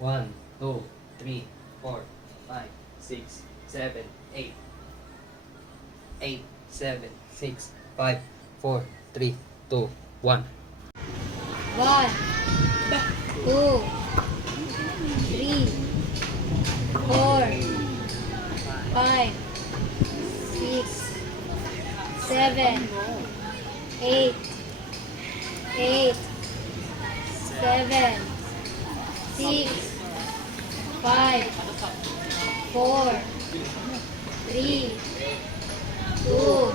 1, 2, 3, 4, 5, 6, 7, 8. 8, 7, 6, 5, 4, 3, 2, 1. 1, 2, 3, 4, 5, 6, 7, 8, 8, 7, 6, 5, 4, 3, 2,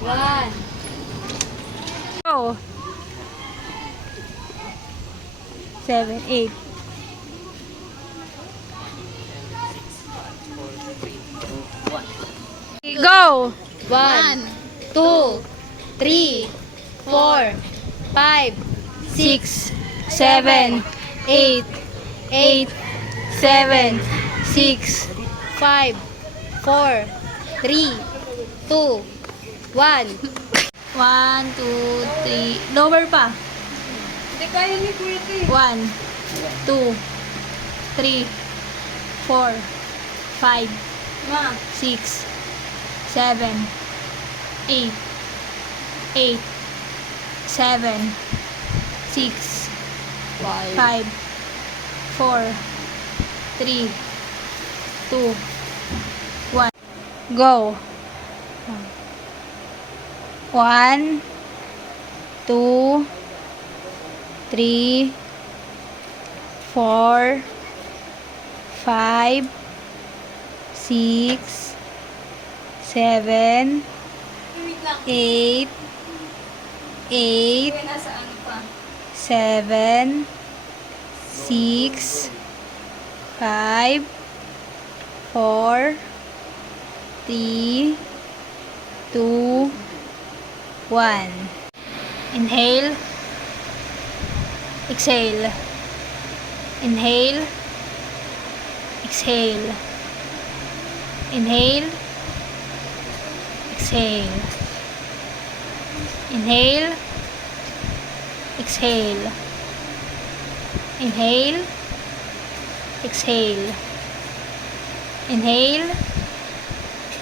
1. Go. 7, 8. Go. 1, 2, 3, 4, 5, 6, 7, 8, 8, 7, 6. 5, 4, 3, 2, 1. 1, 2, 3. Lower pa. Hindi kaya ni Kuya T. 1, 2, 3, 4, 5, Ma. 6, 7, 8, 8, 7, 6, 5, 4, 3, 2, 1. Go. 1, 2, 3, 4, 5, 6, 7, 8, 8, Nasa ano pa? 7, 6, 5, 4, 3, 2, 1. Inhale. Exhale. Inhale. Exhale. Inhale. Exhale. Inhale. Exhale. Inhale. Exhale. Inhale.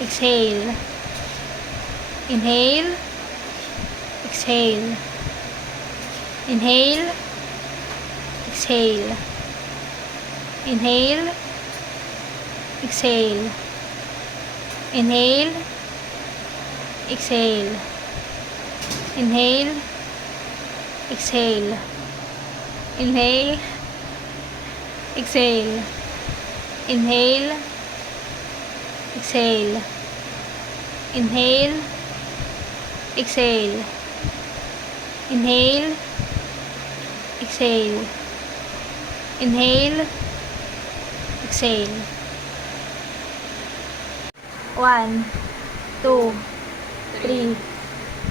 Exhale. Inhale. Exhale. Inhale. Exhale. Inhale. Exhale. Inhale. Exhale. Inhale. Exhale. Inhale. Exhale. Inhale. Exhale. Inhale. Exhale. Inhale. Exhale. Inhale. Exhale. 1, 2, 3,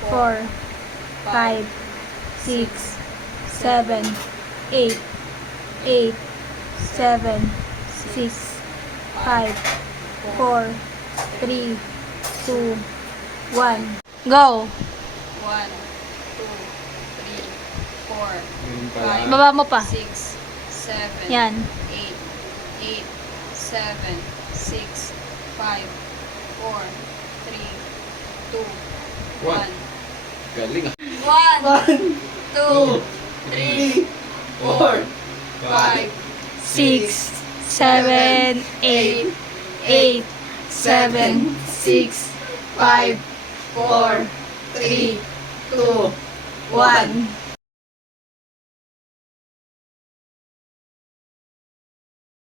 4, 5, 6, 7, 8, 8, 7, 6, 5, 4, 3, 2, 1. Go! 1, 2, 3, 4, 5, Baba mo pa. 6, 7, Yan. 8, 8, 7, 6, 5, 4, 3, 2, 1. Galing 1, 2, 3, 4, 5, 6, 7, 8, 8, 7, 6, 5, 4, 3, 2, 1.